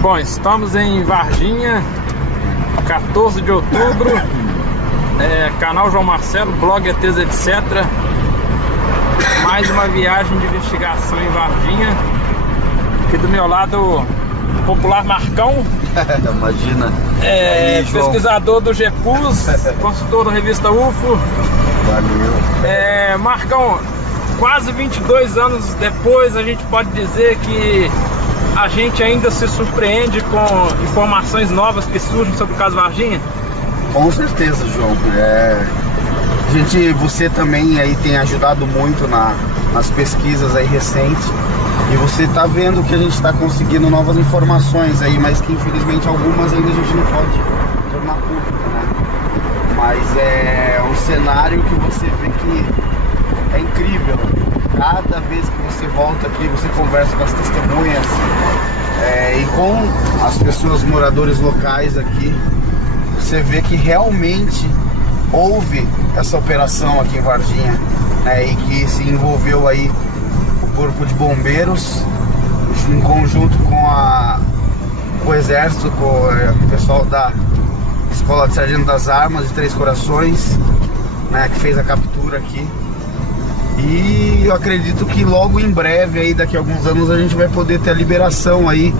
Bom, estamos em Varginha, 14 de outubro, canal João Marcelo, blog ETs, etc. Mais uma viagem de investigação em Varginha. Aqui do meu lado, o popular Marcão. Imagina. Aí, pesquisador do GEPUS, consultor da revista UFO. Valeu. Marcão, quase 22 anos depois, a gente pode dizer que a gente ainda se surpreende com informações novas que surgem sobre o caso Varginha? Com certeza, João. Você também aí tem ajudado muito nas pesquisas aí recentes, e você está vendo que a gente está conseguindo novas informações aí, mas que infelizmente algumas ainda a gente não pode tornar público, né? Mas é um cenário que você vê que é incrível. Cada vez que você volta aqui, você conversa com as testemunhas e com as pessoas, moradores locais aqui, você vê que realmente houve essa operação aqui em Varginha, né, e que se envolveu aí o Corpo de Bombeiros, em conjunto com o Exército, com o pessoal da Escola de Sargento das Armas de Três Corações, né, que fez a captura aqui. E eu acredito que logo em breve, aí, daqui a alguns anos, a gente vai poder ter a liberação aí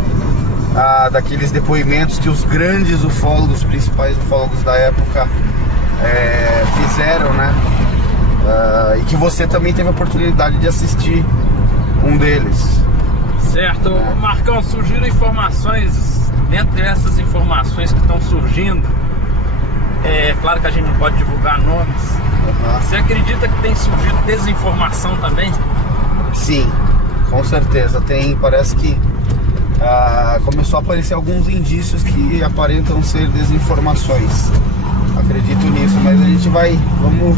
daqueles depoimentos que os grandes ufólogos, os principais ufólogos da época fizeram, né? E que você também teve a oportunidade de assistir um deles. Certo. Marcão, surgiram informações, dentro dessas informações que estão surgindo, claro que a gente não pode divulgar nomes. Você acredita que tem surgido desinformação também? Sim, com certeza. Parece que começou a aparecer alguns indícios que aparentam ser desinformações. Acredito nisso, mas a gente vamos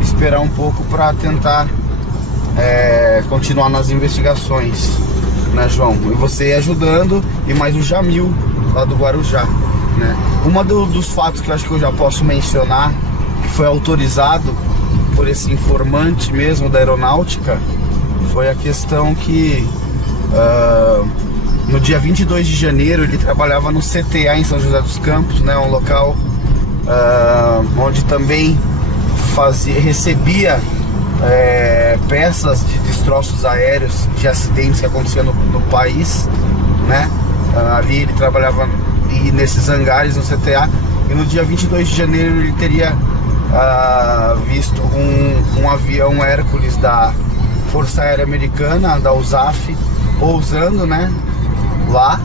esperar um pouco para tentar continuar nas investigações, né, João? E você ajudando, e mais o Jamil lá do Guarujá, né? Dos fatos que eu acho que eu já posso mencionar, que foi autorizado por esse informante mesmo da aeronáutica, foi a questão que no dia 22 de janeiro ele trabalhava no CTA em São José dos Campos, né, um local onde também recebia peças de destroços aéreos de acidentes que aconteciam no país, né? Ali ele trabalhava nesses hangares no CTA, e no dia 22 de janeiro ele teria visto um avião Hércules da Força Aérea Americana, da USAF, pousando, né, lá.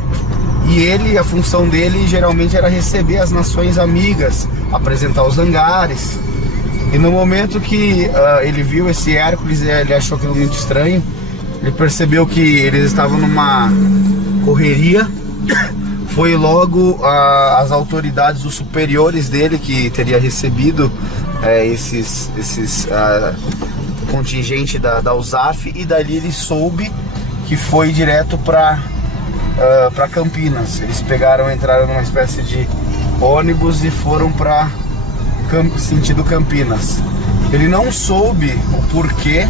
E a função dele geralmente era receber as nações amigas, apresentar os hangares. E no momento que ele viu esse Hércules, ele achou aquilo muito estranho. Ele percebeu que eles estavam numa correria. Foi logo as autoridades, os superiores dele, que teria recebido esses contingente da USAF, e dali ele soube que foi direto para Campinas. Eles entraram numa espécie de ônibus e foram para sentido Campinas. Ele não soube o porquê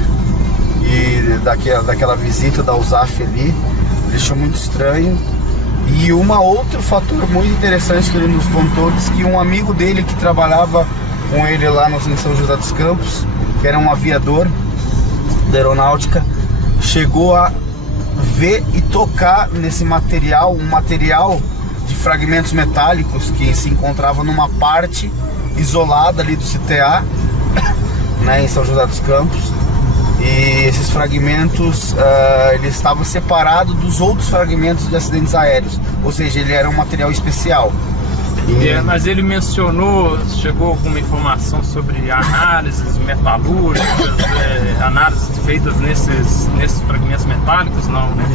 daquela visita da USAF ali, deixou muito estranho. E outro fator muito interessante que ele nos contou, diz que um amigo dele que trabalhava com ele lá em São José dos Campos, que era um aviador da aeronáutica, chegou a ver e tocar nesse material, um material de fragmentos metálicos que se encontrava numa parte isolada ali do CTA, né, em São José dos Campos. E esses fragmentos, eles estavam separados dos outros fragmentos de acidentes aéreos, ou seja, ele era um material especial. Mas ele mencionou, chegou alguma informação sobre análises metalúrgicas, análises feitas nesses fragmentos metálicos, não, né?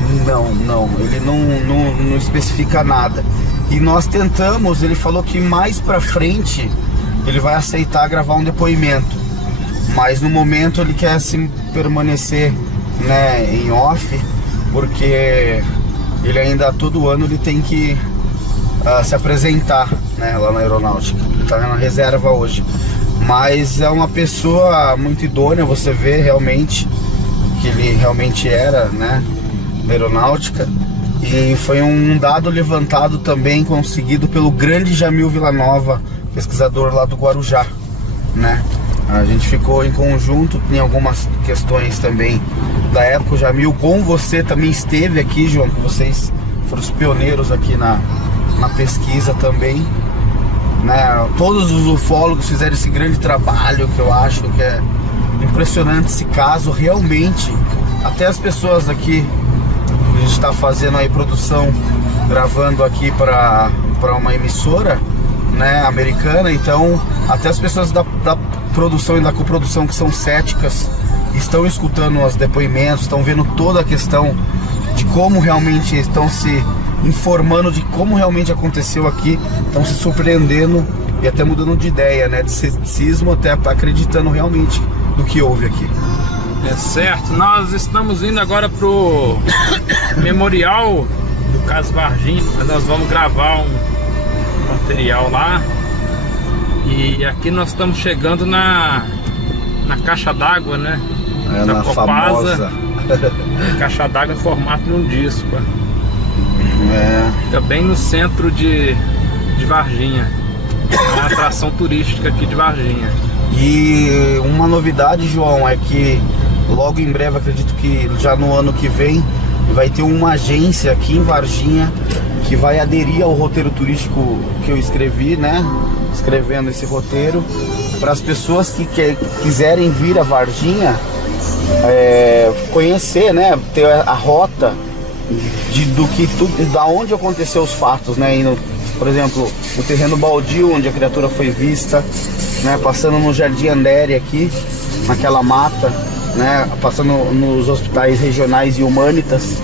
Não, ele não especifica nada. E nós tentamos, ele falou que mais pra frente ele vai aceitar gravar um depoimento, mas no momento ele quer permanecer, né, em off, porque ele ainda todo ano ele tem que se apresentar, né, lá na aeronáutica. Ele está na reserva hoje, mas é uma pessoa muito idônea. Você vê realmente que ele realmente era, né, na aeronáutica, E foi um dado levantado também, conseguido pelo grande Jamil Villanova, pesquisador lá do Guarujá, né? A gente ficou em conjunto em algumas questões também da época. O Jamil, com você, também esteve aqui, João, que vocês foram os pioneiros aqui na pesquisa também, né? Todos os ufólogos fizeram esse grande trabalho, que eu acho que é impressionante esse caso, realmente. Até as pessoas aqui, a gente está fazendo aí produção, gravando aqui para uma emissora, né, americana, então até as pessoas da produção e da coprodução que são céticas estão escutando os depoimentos, estão vendo toda a questão de como realmente estão se informando de como realmente aconteceu aqui, estão se surpreendendo e até mudando de ideia, né, de ceticismo até acreditando realmente do que houve aqui. É certo, nós estamos indo agora pro memorial do caso Varginha. Nós vamos gravar um material lá. E aqui nós estamos chegando na caixa d'água, né? Da Na Copasa. famosa Caixa d'água em formato de um disco. É. Fica bem no centro de Varginha. É uma atração turística aqui de Varginha. E uma novidade, João, é que logo em breve, acredito que já no ano que vem, vai ter uma agência aqui em Varginha que vai aderir ao roteiro turístico que eu escrevi, né? Escrevendo esse roteiro, para as pessoas que quiserem vir a Varginha, conhecer, né? Ter a rota da onde aconteceu os fatos, né? Indo, por exemplo, no terreno baldio onde a criatura foi vista, né? Passando no Jardim Andere aqui, naquela mata, né? Passando nos hospitais regionais e humanitas,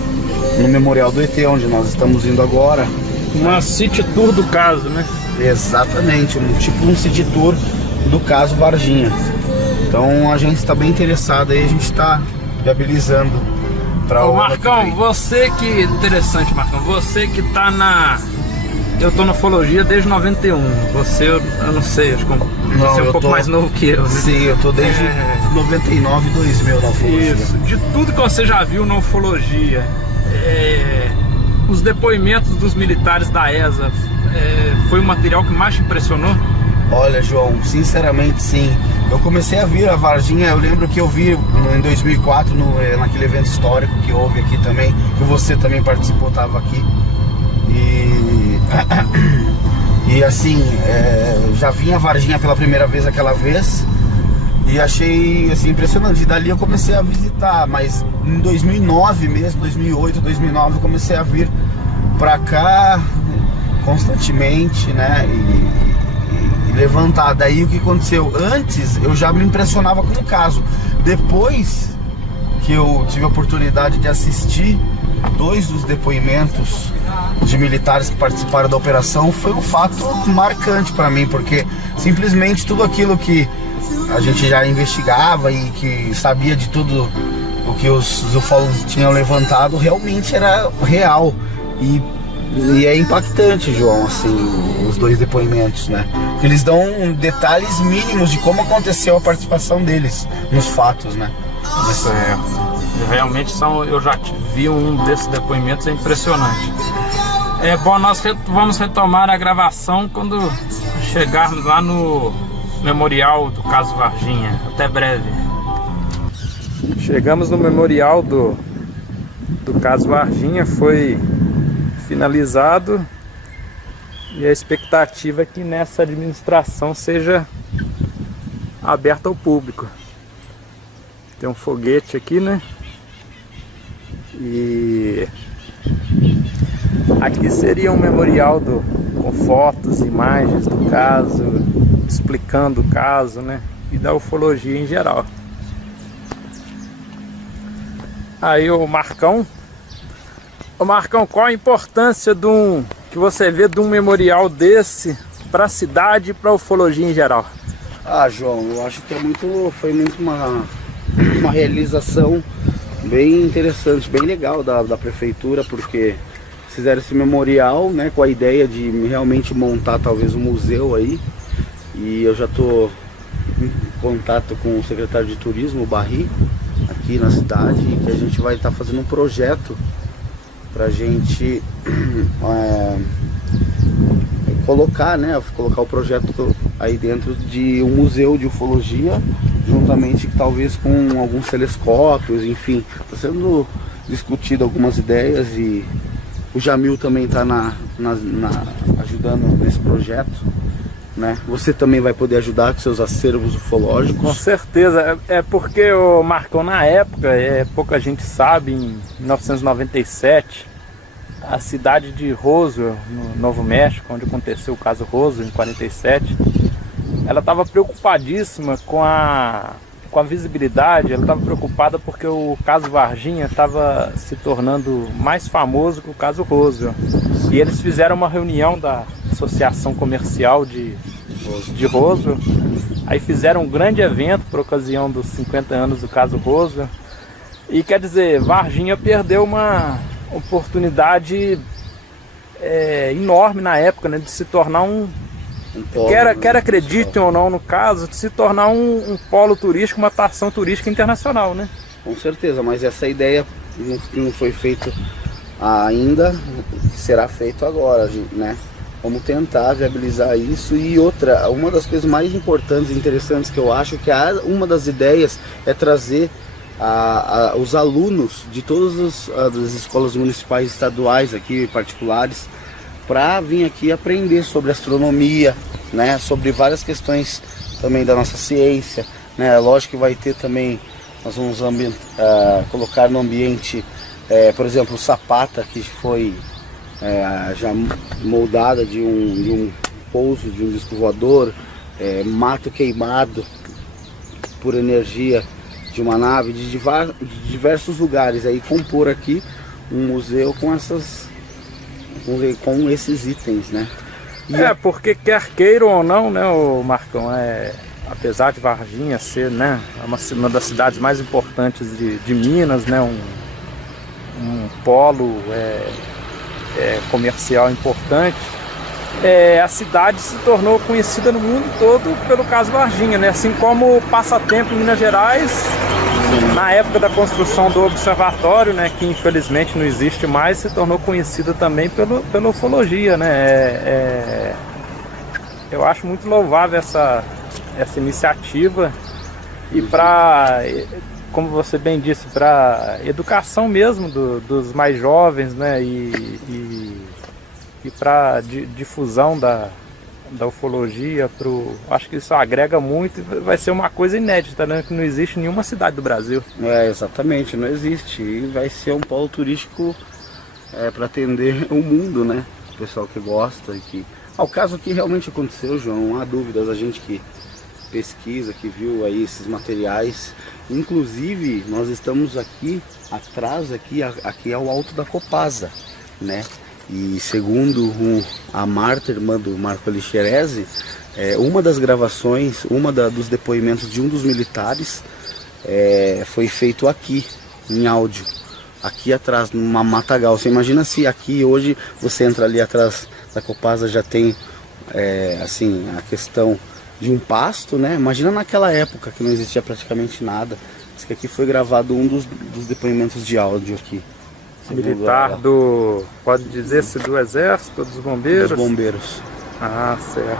no Memorial do ET, onde nós estamos indo agora. Uma city tour do caso, né? Exatamente, tipo um city tour do caso Varginha. Então a gente está bem interessado aí, a gente está viabilizando para o Marcão, você que... Interessante, Marcão. Você que tá na... Eu tô na ufologia desde 91. Você, eu não sei, acho que você é um pouco mais novo que eu, né? Sim, eu tô desde 99, 2000 na ufologia. Isso, de tudo que você já viu na ufologia, os depoimentos dos militares da ESA, foi o material que mais te impressionou? Olha, João, sinceramente sim. Eu comecei a vir a Varginha, eu lembro que eu vi em 2004, naquele evento histórico que houve aqui também, que você também participou, estava aqui. E assim, já vim a Varginha pela primeira vez aquela vez e achei assim, impressionante. E dali eu comecei a visitar, mas em 2009 mesmo, 2008, 2009 eu comecei a vir pra cá constantemente, né, e levantar. Daí o que aconteceu? Antes eu já me impressionava com o caso. Depois que eu tive a oportunidade de assistir 2 dos depoimentos de militares que participaram da operação, foi um fato marcante para mim, porque simplesmente tudo aquilo que a gente já investigava e que sabia de tudo o que os ufólogos tinham levantado realmente era real. E é impactante, João, assim, os 2 depoimentos, né? Porque eles dão detalhes mínimos de como aconteceu a participação deles nos fatos, né? Realmente eu já vi um desses depoimentos, é impressionante. Bom, nós vamos retomar a gravação quando chegarmos lá no memorial do caso Varginha. Até breve. Chegamos no memorial do caso Varginha, foi finalizado e a expectativa é que nessa administração seja aberta ao público. Tem um foguete aqui, né? E aqui seria um memorial com fotos, imagens do caso, explicando o caso, né? E da ufologia em geral. Aí o Marcão. Ô Marcão, qual a importância que você vê de um memorial desse para a cidade e para a ufologia em geral? Ah, João, eu acho que foi muito uma realização bem interessante, bem legal da prefeitura, porque fizeram esse memorial, né, com a ideia de realmente montar talvez um museu aí. E eu já estou em contato com o secretário de turismo, o Barri, aqui na cidade, que a gente vai estar fazendo um projeto pra gente colocar, né, colocar o projeto aí dentro de um museu de ufologia, juntamente talvez com alguns telescópios, enfim, está sendo discutido algumas ideias e o Jamil também está ajudando nesse projeto, né? Você também vai poder ajudar com seus acervos ufológicos. Com certeza, é porque o Marcão, na época, pouca gente sabe, em 1997, a cidade de Roswell, no Novo México, onde aconteceu o caso Roswell, em 47, ela estava preocupadíssima com a visibilidade, ela estava preocupada porque o caso Varginha estava se tornando mais famoso que o caso Roswell. E eles fizeram uma reunião da Associação Comercial de Roswell, aí fizeram um grande evento por ocasião dos 50 anos do caso Roswell. E quer dizer, Varginha perdeu uma oportunidade enorme na época, né, de se tornar quer acreditem ou não no caso, de se tornar um polo turístico, uma atração turística internacional, né? Com certeza, mas essa ideia que não foi feita ainda, será feito agora, né? Vamos tentar viabilizar isso. E outra, uma das coisas mais importantes e interessantes que eu acho que uma das ideias é trazer os alunos de todas as escolas municipais, estaduais aqui, particulares, para vir aqui aprender sobre astronomia, né, sobre várias questões também da nossa ciência, né. Lógico que vai ter também, nós vamos colocar no ambiente, por exemplo, o Sapata, que foi já moldada de um pouso de um disco voador, mato queimado por energia de uma nave, de diversos lugares, aí compor aqui um museu com esses itens, né? Porque quer queiram ou não, né, o Marcão, apesar de Varginha ser, né, uma das cidades mais importantes de Minas, né, um polo comercial importante, a cidade se tornou conhecida no mundo todo pelo caso Varginha, né? Assim como o Passatempo em Minas Gerais, na época da construção do observatório, né, que infelizmente não existe mais, se tornou conhecida também pela ufologia, né? Eu acho muito louvável essa iniciativa e como você bem disse, para educação mesmo dos mais jovens, né? E para difusão da ufologia, acho que isso agrega muito e vai ser uma coisa inédita, né? Que não existe em nenhuma cidade do Brasil. Exatamente, não existe. E vai ser um polo turístico para atender o mundo, né? O pessoal que gosta. O caso que realmente aconteceu, João, não há dúvidas, a gente que pesquisa, que viu aí esses materiais. Inclusive, nós estamos aqui atrás, aqui é o Alto da Copasa, né? E segundo a Marta, irmã do Marco Alixerese, uma das gravações, dos depoimentos de um dos militares foi feito aqui, em áudio, aqui atrás, numa matagal. Você imagina se aqui hoje você entra ali atrás da Copasa, já tem assim, a questão de um pasto, né? Imagina naquela época que não existia praticamente nada. Diz que aqui foi gravado um dos depoimentos de áudio aqui. Militar pode dizer-se do Exército, dos Bombeiros? Dos Bombeiros. Ah, certo.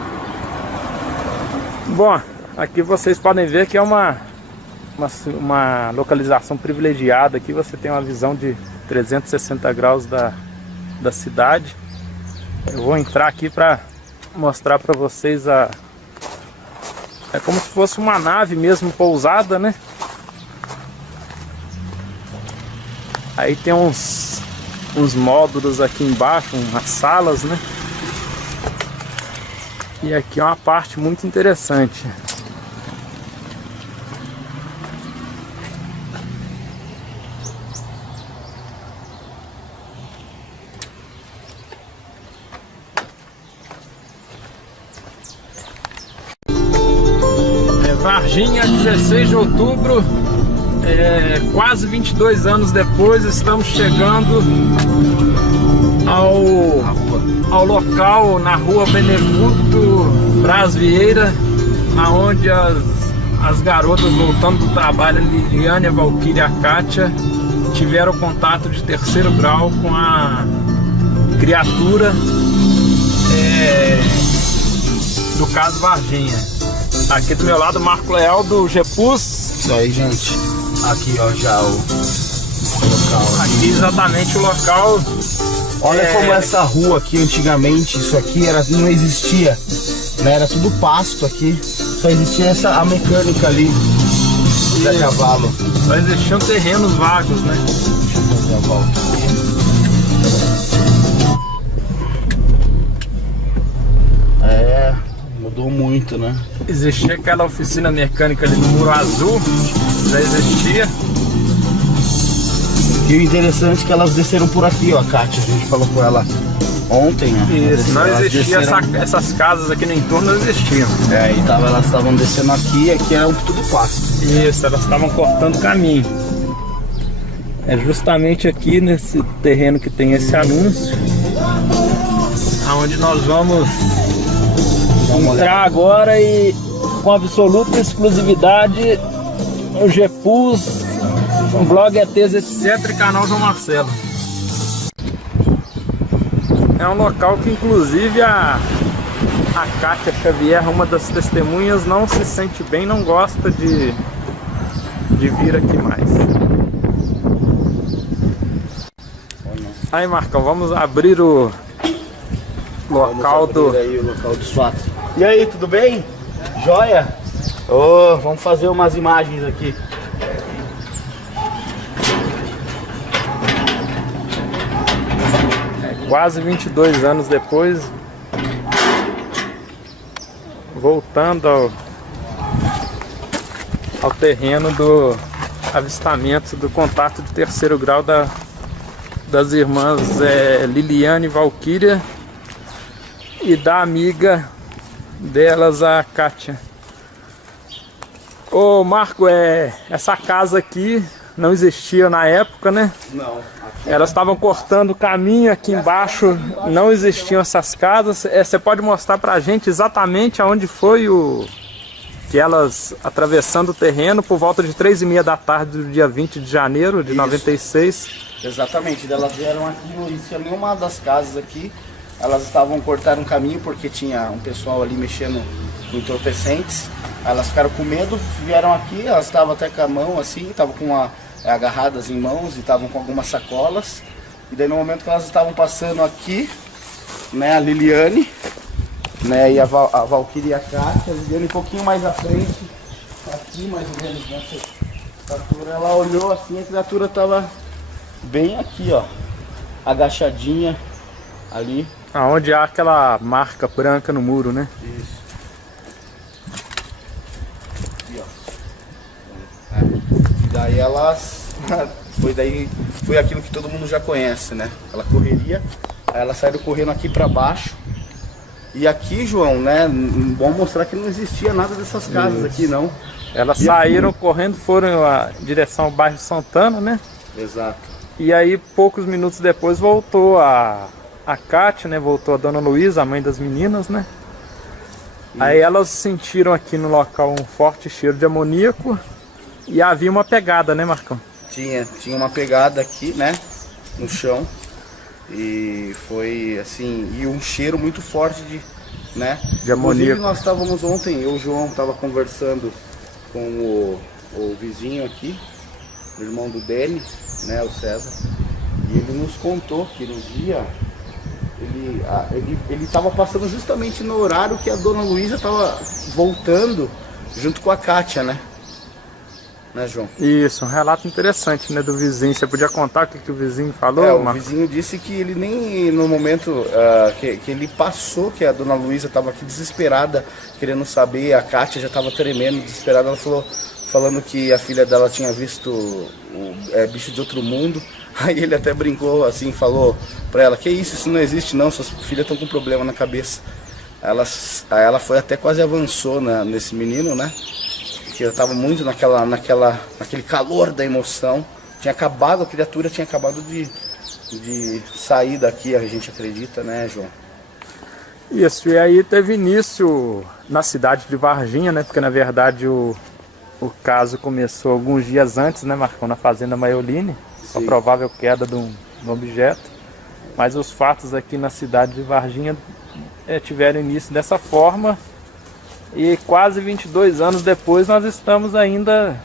Bom, aqui vocês podem ver que é uma localização privilegiada. Aqui você tem uma visão de 360 graus da cidade. Eu vou entrar aqui para mostrar para vocês é como se fosse uma nave mesmo pousada, né? Aí tem uns módulos aqui embaixo, umas salas, né? E aqui é uma parte muito interessante. Varginha, 16 de outubro. Quase 22 anos depois, estamos chegando ao local na rua Benevuto Braz Vieira, aonde as garotas voltando do trabalho, Liliane, a Valquíria e a Kátia, tiveram contato de terceiro grau com a criatura do caso Varginha. Aqui do meu lado, Marco Leal do GEPUS. Isso aí, gente. Aqui, ó, já o local. Aqui exatamente o local. Olha como essa rua aqui, antigamente, isso aqui não existia, né? Era tudo pasto aqui. Só existia a mecânica ali, Zé Cavalo. Só existiam terrenos vagos, né? Deixa eu fazer a volta aqui. Mudou muito, né? Existia aquela oficina mecânica ali no Muro Azul, já existia. E o interessante é que elas desceram por aqui, ó, a Kátia, a gente falou com ela ontem, né? Isso, não existia essas casas aqui no entorno, não existiam. Elas estavam descendo aqui, aqui era tudo pasto. Isso, elas estavam cortando caminho. É justamente aqui nesse terreno que tem esse anúncio, aonde nós vamos entrar agora e com absoluta exclusividade o GEPUS, o blog ETs, etc. e canal João Marcelo. É um local que inclusive a Kátia Xavier, uma das testemunhas, não se sente bem, não gosta de vir aqui mais. Aí, Marcão, vamos abrir o local aí, o local dos fatos. E aí, tudo bem? Joia? Vamos fazer umas imagens aqui. Quase 22 anos depois, voltando ao terreno do avistamento do contato de terceiro grau das irmãs Liliane e Valquíria e da amiga delas, a Kátia. Ô Marco, essa casa aqui não existia na época, né? Não. Elas estavam cortando o caminho aqui embaixo, não existiam essas casas. Você pode mostrar pra gente exatamente aonde foi que elas atravessando o terreno por volta de 3h30 da tarde do dia 20 de janeiro de 96? Exatamente, elas vieram aqui, não existia nenhuma das casas aqui. Elas estavam cortando um caminho porque tinha um pessoal ali mexendo com entorpecentes. Elas ficaram com medo, vieram aqui, elas estavam até com a mão assim, estavam com agarradas em mãos e estavam com algumas sacolas. E daí no momento que elas estavam passando aqui, né, a Liliane, né, e a Valquíria e a Kátia, a Liliane um pouquinho mais à frente, aqui mais ou menos nessa criatura, ela olhou assim, a criatura estava bem aqui, ó, agachadinha ali. Aonde há aquela marca branca no muro, né? Isso. Aqui, ó. E daí elas... Foi aquilo que todo mundo já conhece, né? Ela correria, aí elas saíram correndo aqui pra baixo. E aqui, João, né? Bom mostrar que não existia nada dessas casas aqui, não. Elas saíram correndo, foram em direção ao bairro Santana, né? Exato. E aí, poucos minutos depois, voltou a Kátia, né? Voltou a Dona Luísa, a mãe das meninas, né? Isso. Aí elas sentiram aqui no local um forte cheiro de amoníaco e havia uma pegada, né, Marcão? Tinha uma pegada aqui, né? No chão. E foi assim, e um cheiro muito forte de amoníaco. Inclusive nós estávamos ontem, eu e o João estava conversando com o vizinho aqui, o irmão do Deni, né, o César, e ele nos contou que no dia ele estava passando justamente no horário que a Dona Luísa estava voltando junto com a Kátia, né? Né, João? Isso, um relato interessante, né, do vizinho. Você podia contar o que o vizinho falou, Marcos? O vizinho disse que ele nem no momento que ele passou, que a Dona Luísa estava aqui desesperada, querendo saber, a Kátia já estava tremendo, desesperada, ela falando que a filha dela tinha visto bicho de outro mundo. Aí ele até brincou assim, falou pra ela, que isso não existe não, suas filhas estão com problema na cabeça. Aí ela foi até quase avançou nesse menino, né? Que eu tava muito naquele calor da emoção. A criatura tinha acabado de sair daqui, a gente acredita, né, João? Isso, e aí teve início na cidade de Varginha, né? Porque na verdade o caso começou alguns dias antes, né, Marcão, na fazenda Maioline. com a provável queda de um objeto. Mas os fatos aqui na cidade de Varginha tiveram início dessa forma, e quase 22 anos depois nós estamos ainda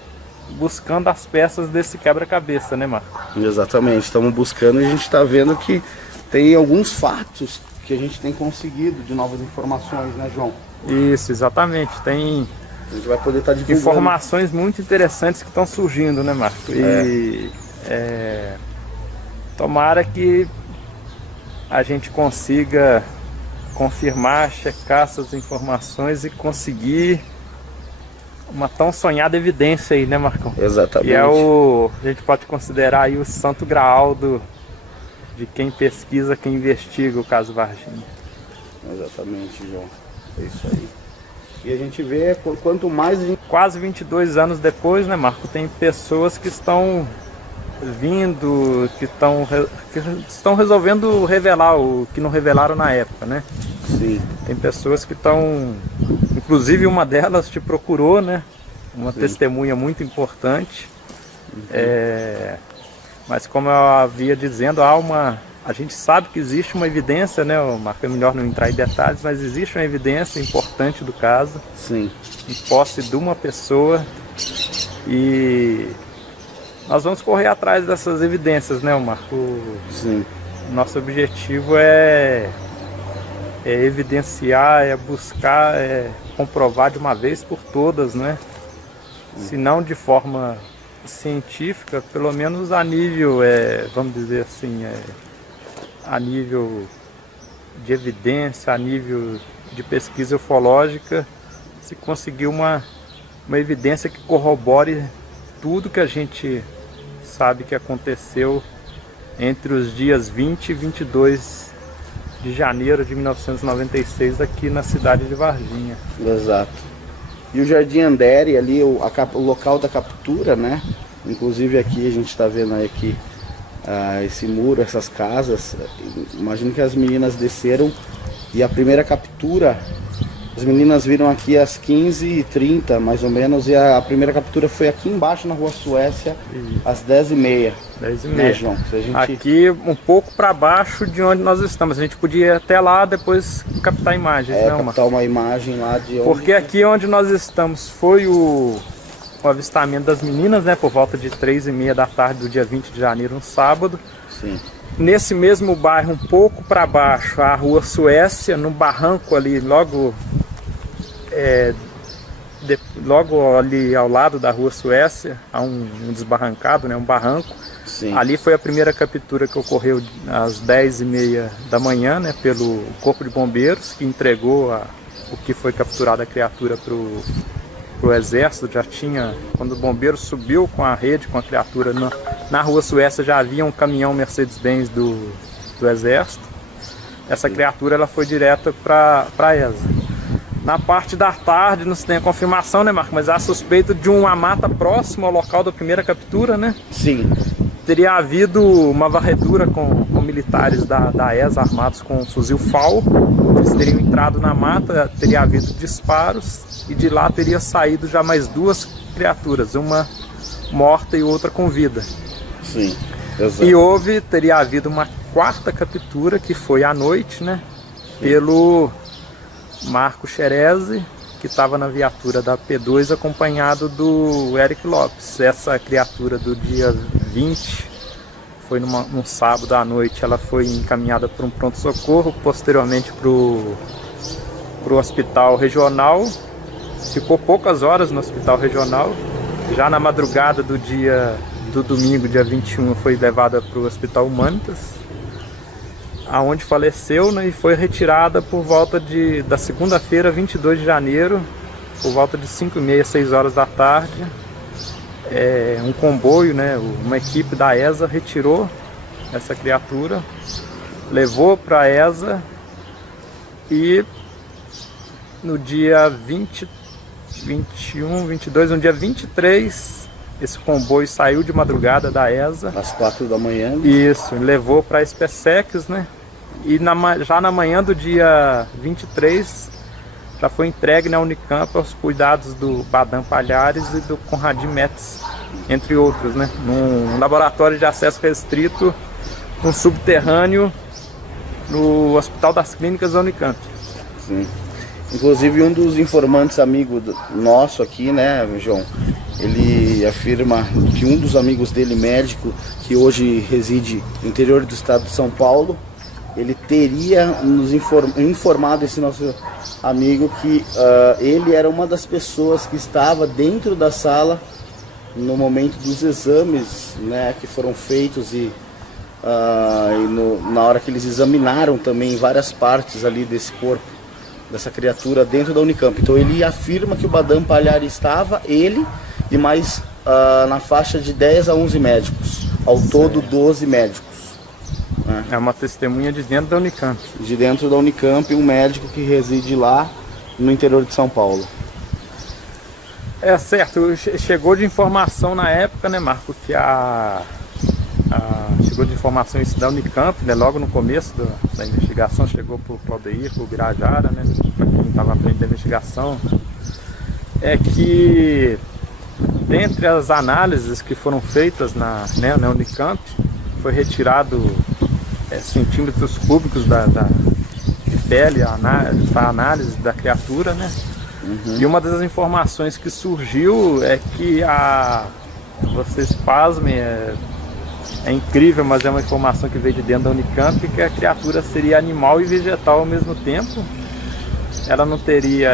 buscando as peças desse quebra-cabeça, né, Marco? Exatamente, estamos buscando e a gente está vendo que tem alguns fatos que a gente tem conseguido de novas informações, né, João? Isso, exatamente. Tem a gente vai poder estar divulgando informações muito interessantes que estão surgindo, né, Marco? E tomara que a gente consiga confirmar, checar essas informações e conseguir uma tão sonhada evidência aí, né, Marcão? Exatamente. E a gente pode considerar aí o santo graal de quem pesquisa, quem investiga o caso Varginha. Exatamente, João. É isso aí. E a gente vê, quanto mais a gente... Quase 22 anos depois, né, Marco, tem pessoas que estão vindo, que estão resolvendo revelar o que não revelaram na época, né? Sim. Tem pessoas que estão, inclusive uma delas te procurou, né? Uma testemunha muito importante. Mas como eu havia dizendo, a gente sabe que existe uma evidência, né? Marco, é melhor não entrar em detalhes, mas existe uma evidência importante do caso. Sim. Em posse de uma pessoa, e nós vamos correr atrás dessas evidências, né, Marco? Sim. Nosso objetivo é evidenciar, é buscar, comprovar de uma vez por todas, né? Se não de forma científica, pelo menos a nível, vamos dizer assim, a nível de evidência, a nível de pesquisa ufológica, se conseguir uma evidência que corrobore tudo que a gente sabe que aconteceu entre os dias 20 e 22 de janeiro de 1996 aqui na cidade de Varginha. Exato. E o Jardim Andere ali, o local da captura, né? Inclusive aqui a gente está vendo aí aqui esse muro, essas casas. Imagino que as meninas desceram e a primeira captura, as meninas viram aqui às 15h30 mais ou menos, e a primeira captura foi aqui embaixo na Rua Suécia às 10h30. 10h30. Né, João? Aqui um pouco para baixo de onde nós estamos. A gente podia ir até lá depois captar imagens, né? Captar uma imagem lá de onde... Porque aqui onde nós estamos foi o avistamento das meninas, né? Por volta de 3h30 da tarde do dia 20 de janeiro, um sábado. Sim. Nesse mesmo bairro, um pouco para baixo, a Rua Suécia, no barranco ali, logo ali ao lado da Rua Suécia, há um desbarrancado, né? Um barranco. Sim. Ali foi a primeira captura que ocorreu às 10h30 da manhã, né? Pelo Corpo de Bombeiros, que entregou o que foi capturado, a criatura, para o Exército. Já tinha, quando o bombeiro subiu com a rede, com a criatura na Rua Suécia, já havia um caminhão Mercedes-Benz do Exército. Essa criatura ela foi direta para a ESA. Na parte da tarde, não se tem a confirmação, né, Marco? Mas há suspeita de uma mata próxima ao local da primeira captura, né? Sim. Teria havido uma varredura com militares da ESA armados com um fuzil FAL. Eles teriam entrado na mata, teria havido disparos, e de lá teria saído já mais duas criaturas, uma morta e outra com vida. Sim, exato. E teria havido uma quarta captura, que foi à noite, né? Pelo Marco Xerezi, que estava na viatura da P2 acompanhado do Eric Lopes. Essa criatura do dia 20 foi num sábado à noite. Ela foi encaminhada para um pronto-socorro, posteriormente para o hospital regional. Ficou poucas horas no hospital regional. Já na madrugada do domingo, dia 21, foi levada para o Hospital Humanitas, aonde faleceu, né, e foi retirada por volta da segunda-feira, 22 de janeiro, por volta de 5h30, 6 horas da tarde. Um comboio, né, uma equipe da ESA retirou essa criatura, levou para a ESA, e no dia 20, 21, 22, no dia 23, esse comboio saiu de madrugada da ESA. Às 4 da manhã. Isso, levou para a SpaceX, né? E já na manhã do dia 23, já foi entregue na Unicamp aos cuidados do Badan Palhares e do Conradim Metz, entre outros, né? Num laboratório de acesso restrito, num subterrâneo, no Hospital das Clínicas da Unicamp. Sim. Inclusive um dos informantes amigo nosso aqui, né, João, ele afirma que um dos amigos dele, médico, que hoje reside no interior do estado de São Paulo, ele teria nos informado, esse nosso amigo, que ele era uma das pessoas que estava dentro da sala no momento dos exames, né, que foram feitos na hora que eles examinaram também várias partes ali desse corpo, dessa criatura dentro da Unicamp. Então ele afirma que o Badam Palhari estava, ele e mais na faixa de 10 a 11 médicos, ao todo 12 médicos. Né? É uma testemunha de dentro da Unicamp. De dentro da Unicamp, um médico que reside lá no interior de São Paulo. É certo, chegou de informação na época, né, Marco, que chegou de informação isso da Unicamp, né, logo no começo da investigação, chegou para o Claudeir, para o Birajara, né, para quem estava à frente da investigação, é que dentre as análises que foram feitas na Unicamp, foi retirado centímetros cúbicos de pele para análise da criatura, né? Uhum. E uma das informações que surgiu é que vocês pasmem, é incrível, mas é uma informação que veio de dentro da Unicamp, que a criatura seria animal e vegetal ao mesmo tempo. Ela não teria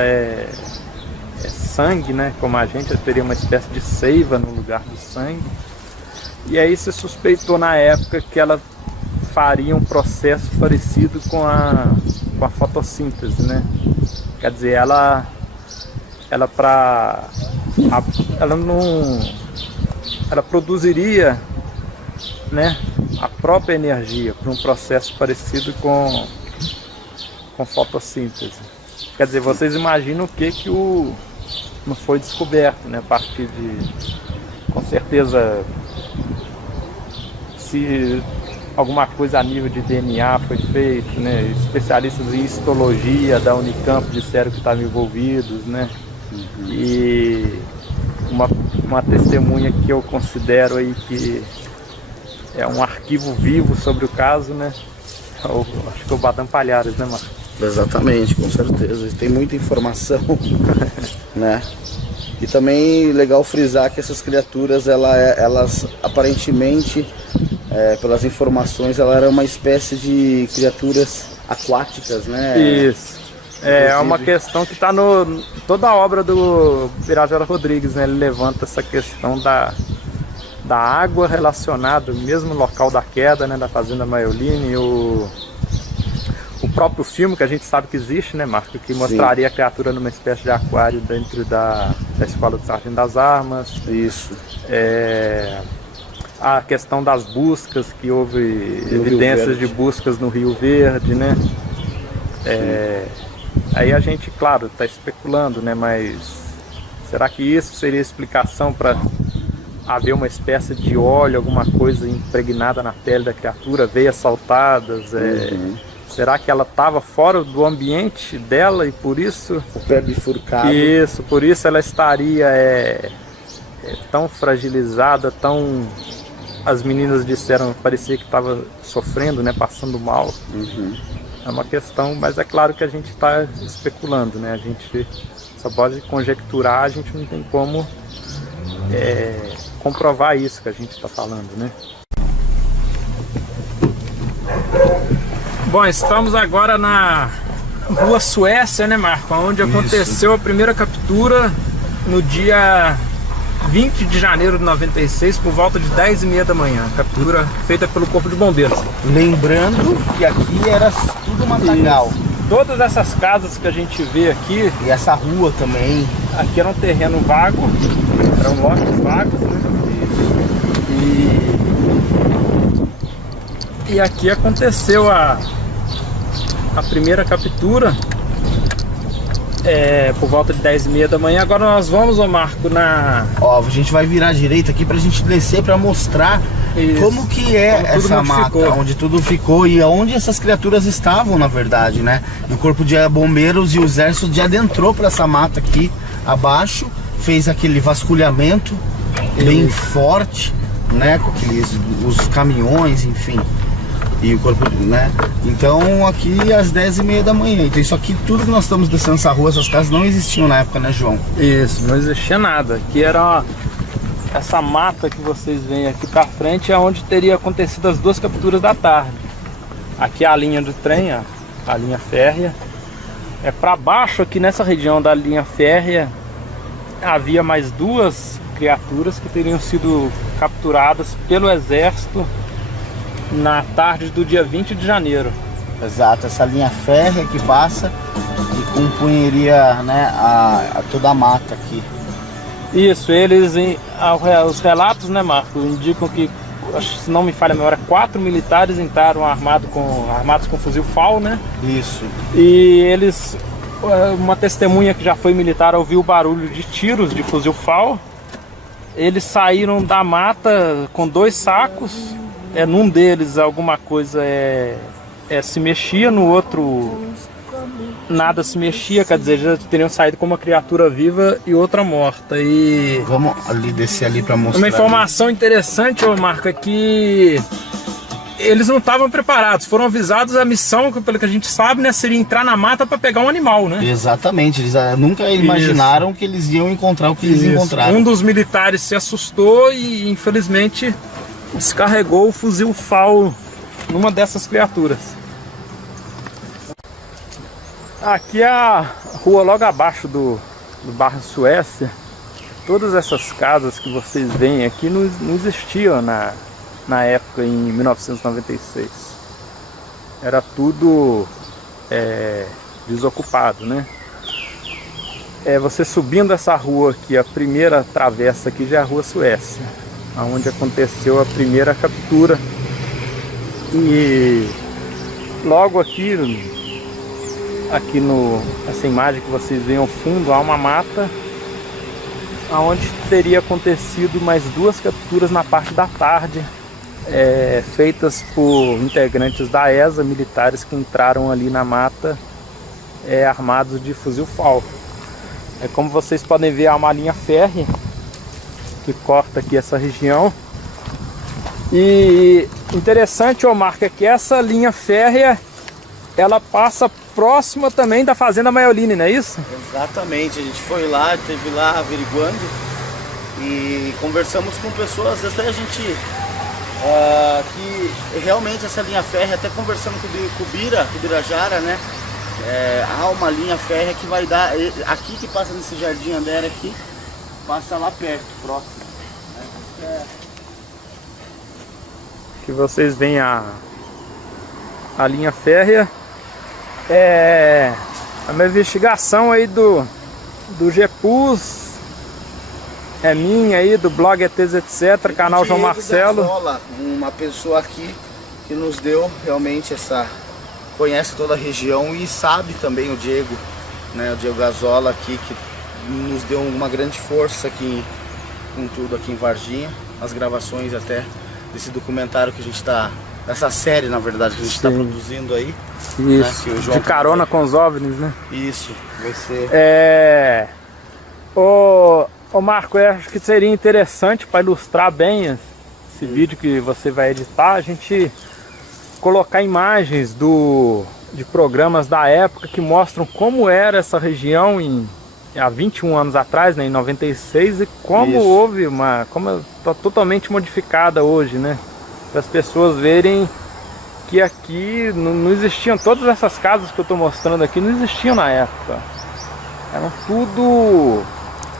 sangue, né, como a gente, ela teria uma espécie de seiva no lugar do sangue. E aí se suspeitou na época que ela faria um processo parecido com a fotossíntese, né? Quer dizer, ela produziria, né, a própria energia para um processo parecido com fotossíntese. Quer dizer, vocês imaginam o que não foi descoberto, né, a partir de, com certeza, se alguma coisa a nível de DNA foi feito, né, especialistas em histologia da Unicamp disseram que estavam envolvidos, né. Uhum. E uma testemunha que eu considero aí que é um arquivo vivo sobre o caso, né? Acho que é o Badam Palhari, né, Marcos? Exatamente, com certeza. Tem muita informação, né? E também legal frisar que essas criaturas, elas aparentemente, pelas informações, ela era uma espécie de criaturas aquáticas, né? Isso. É uma questão que está toda a obra do Birajara Rodrigues, né? Ele levanta essa questão da água relacionada, mesmo local da queda, né? Da Fazenda Maioline, e o próprio filme que a gente sabe que existe, né, Marco? Que mostraria Sim. a criatura numa espécie de aquário dentro da Escola do Sargento das Armas. Isso. A questão das buscas, que houve evidências de buscas no Rio Verde, né? Aí a gente, claro, está especulando, né? Mas será que isso seria explicação para haver uma espécie de óleo, alguma coisa impregnada na pele da criatura, veias saltadas? Será que ela estava fora do ambiente dela e por isso... O pé bifurcado. Isso, por isso ela estaria tão fragilizada, tão... As meninas disseram, parecia que estava sofrendo, né? Passando mal. Uhum. É uma questão, mas é claro que a gente está especulando, né? A gente só pode conjecturar, a gente não tem como comprovar isso que a gente está falando, né? Bom, estamos agora na Rua Suécia, né, Marco? Onde aconteceu a primeira captura no dia 20 de janeiro de 96, por volta de 10h30 da manhã. Captura feita pelo Corpo de Bombeiros. Lembrando que aqui era tudo matagal. Todas essas casas que a gente vê aqui... E essa rua também. Aqui era um terreno vago, eram lotes vagos, né? E aqui aconteceu a primeira captura por volta de 10h30 da manhã. Agora nós vamos, Marco, Ó, a gente vai virar à direita aqui pra gente descer pra mostrar como que essa mata, onde tudo ficou e onde essas criaturas estavam, na verdade, né? E o Corpo de Bombeiros e o Exército já adentrou pra essa mata aqui abaixo, fez aquele vasculhamento bem forte, né? Com os caminhões, enfim. E o corpo, né? Então aqui às 10h30 da manhã. Então isso aqui, tudo que nós estamos descendo essa rua, essas casas não existiam na época, né, João? Isso, não existia nada. Aqui era essa mata que vocês veem aqui pra frente, é onde teria acontecido as 2 capturas da tarde. Aqui é a linha do trem, a linha férrea. É para baixo aqui nessa região da linha férrea havia mais 2 criaturas que teriam sido capturadas pelo exército na tarde do dia 20 de janeiro. Exato, essa linha férrea que passa e compunheria, né, toda a mata aqui. Isso, os relatos, né, Marco, indicam que, se não me falha a memória, 4 militares entraram armados com fuzil FAL, né? Isso. E eles, uma testemunha que já foi militar ouviu o barulho de tiros de fuzil FAL. Eles saíram da mata com 2 sacos. Num deles alguma coisa se mexia, no outro nada se mexia, quer dizer, já teriam saído com uma criatura viva e outra morta. E vamos ali descer ali para mostrar. Uma informação interessante, Marco, é que eles não estavam preparados, foram avisados. A missão, pelo que a gente sabe, né, seria entrar na mata para pegar um animal, né? Exatamente, eles nunca imaginaram que eles iam encontrar o que eles encontraram. Um dos militares se assustou e infelizmente descarregou o fuzil FAL numa dessas criaturas. Aqui é a rua logo abaixo do bairro Suécia. Todas essas casas que vocês veem aqui não existiam na época, em 1996. Era tudo desocupado, né? Você subindo essa rua aqui, a primeira travessa aqui já é a Rua Suécia, onde aconteceu a primeira captura. E logo aqui essa imagem que vocês veem ao fundo, há uma mata onde teria acontecido mais 2 capturas na parte da tarde, feitas por integrantes da ESA, militares que entraram ali na mata armados de fuzil FAL. Como vocês podem ver, há uma linha férrea que corta aqui essa região. E interessante, Marco, é que essa linha férrea ela passa próxima também da Fazenda Maioline, não é isso? Exatamente, a gente foi lá, esteve lá averiguando e conversamos com pessoas, até a gente que realmente essa linha férrea, até conversando com o Birajara, né? Há uma linha férrea que vai dar, aqui que passa nesse Jardim Andere aqui, passa lá perto, próximo. Que vocês veem a linha férrea. A minha investigação aí do GPUS é minha aí, do blog ETs etc, canal João Marcelo. Gazola, uma pessoa aqui que nos deu realmente conhece toda a região e sabe também o Diego, né, o Diego Gazola aqui, que nos deu uma grande força aqui com tudo aqui em Varginha, as gravações até desse documentário que a gente está, essa série na verdade que a gente está produzindo aí. Isso, né, de carona com os OVNIs, né? Isso, vai ser... Ô Marco, eu acho que seria interessante para ilustrar bem esse vídeo que você vai editar, a gente colocar imagens de programas da época que mostram como era essa região há 21 anos atrás, né, em 96, e como houve como está totalmente modificada hoje, né? Para as pessoas verem que aqui não existiam, todas essas casas que eu estou mostrando aqui não existiam na época. Eram tudo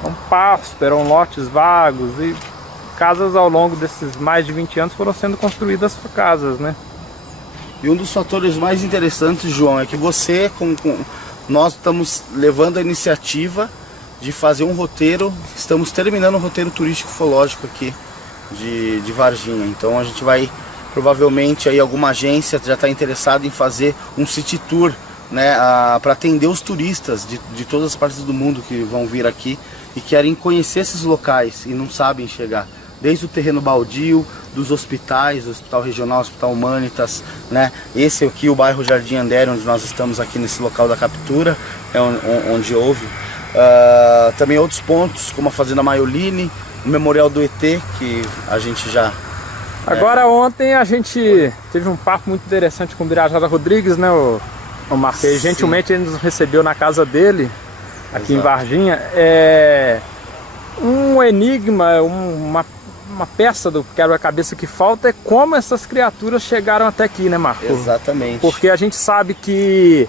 um pasto, eram lotes vagos, e casas ao longo desses mais de 20 anos foram sendo construídas casas, né? E um dos fatores mais interessantes, João, é que você, nós estamos levando a iniciativa de fazer um roteiro, estamos terminando um roteiro turístico ufológico aqui de Varginha. Então a gente vai, provavelmente, aí alguma agência já está interessada em fazer um city tour, né, para atender os turistas de todas as partes do mundo que vão vir aqui e querem conhecer esses locais e não sabem chegar. Desde o terreno baldio, dos hospitais, o Hospital Regional, o Hospital Humanitas, né? Esse aqui, o bairro Jardim Andere, onde nós estamos aqui nesse local da captura, onde houve. Também outros pontos, como a Fazenda Maioline, memorial do ET, que a gente já... Agora ontem a gente teve um papo muito interessante com o Birajara Rodrigues, né, o Marco? E gentilmente ele nos recebeu na casa dele, aqui em Varginha. Um enigma, uma peça do quebra-cabeça que falta é como essas criaturas chegaram até aqui, né, Marco? Exatamente. Porque a gente sabe que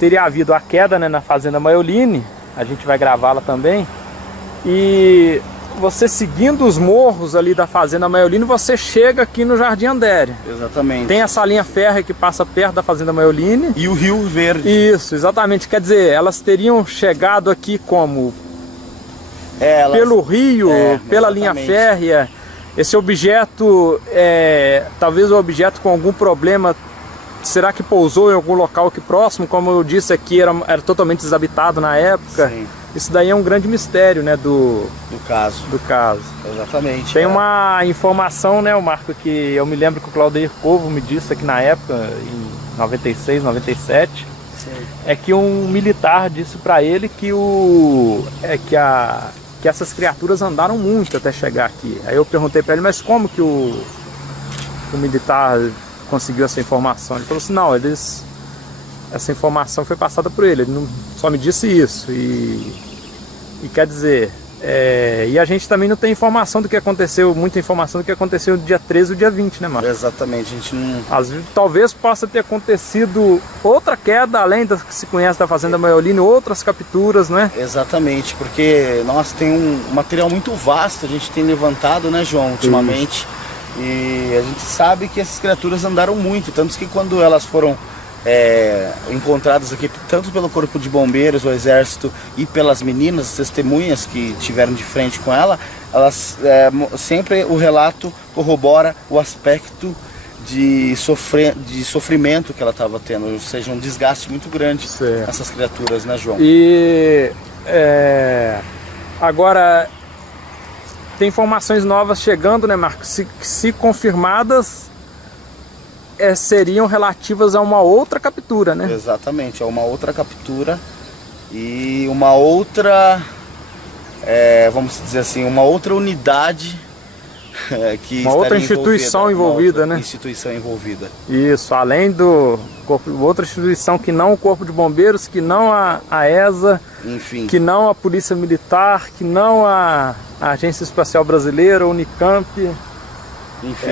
teria havido a queda, né, na Fazenda Maioline, a gente vai gravá-la também, e você seguindo os morros ali da Fazenda Maioline, você chega aqui no Jardim Andere. Exatamente. Tem essa linha férrea que passa perto da Fazenda Maioline. E o Rio Verde. Isso, exatamente. Quer dizer, elas teriam chegado aqui como? Pelo rio, pela linha férrea. Esse objeto, talvez o objeto com algum problema, será que pousou em algum local aqui próximo? Como eu disse aqui, era totalmente desabitado na época. Sim. Isso daí é um grande mistério, né, do caso. Exatamente. Tem uma informação, né, Marco, que eu me lembro que o Claudeir Corvo me disse aqui na época, em 96, 97, é que um militar disse para ele que que essas criaturas andaram muito até chegar aqui. Aí eu perguntei para ele, mas como que o militar conseguiu essa informação? Ele falou assim, não, essa informação foi passada por ele não, só me disse isso. E quer dizer, e a gente também não tem informação do que aconteceu, muita informação do que aconteceu no dia 13 e dia 20, né, Marcos? Exatamente, a gente não... Talvez possa ter acontecido outra queda, além das que se conhece da Fazenda Maioline, outras capturas, né? Exatamente, porque, nossa, tem um material muito vasto, a gente tem levantado, né, João, ultimamente. Isso. E a gente sabe que essas criaturas andaram muito, tanto que quando elas foram encontradas aqui, tanto pelo Corpo de Bombeiros, o Exército e pelas meninas, as testemunhas que tiveram de frente com ela, elas sempre o relato corrobora o aspecto de sofrimento que ela estava tendo, ou seja, um desgaste muito grande essas criaturas, né, João? E agora tem informações novas chegando, né, Marcos? Se confirmadas, seriam relativas a uma outra captura, né? Exatamente, a uma outra captura e uma outra, vamos dizer assim, uma outra unidade que uma outra instituição envolvida, né? Instituição envolvida. Isso, além do corpo, outra instituição que não o Corpo de Bombeiros, que não a ESA, enfim, que não a Polícia Militar, que não a Agência Espacial Brasileira, Unicamp. Enfim.